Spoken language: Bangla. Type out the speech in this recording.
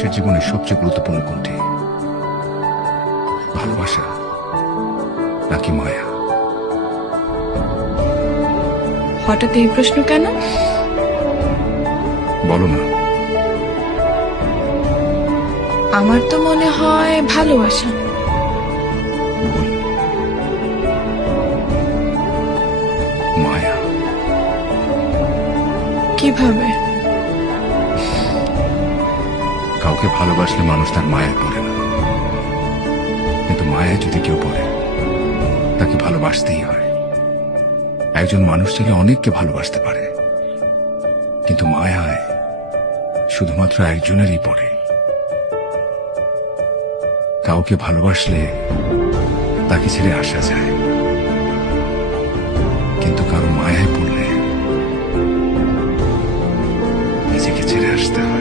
মানুষের জীবনে সবচেয়ে গুরুত্বপূর্ণ কোনটি? ভালোবাসা নাকি মায়া? হঠাৎ এই প্রশ্ন কেন? বলো না। আমার তো মনে হয় ভালোবাসা। ভুল। মায়া। কিভাবে? কাউকে ভালোবাসলে মানুষ তার মায়ায় পড়ে না, কিন্তু মায়ায় যদি কেউ পড়ে তাকে ভালোবাসতেই হয়। একজন মানুষ চাইলে অনেককে ভালোবাসতে পারে, কিন্তু মায়ায় শুধুমাত্র একজনেরই পড়ে। কাউকে ভালোবাসলে তাকে ছেড়ে আসা যায়, কিন্তু কারো মায়ায় পড়লে নিজেকে ছেড়ে আসতে হয়।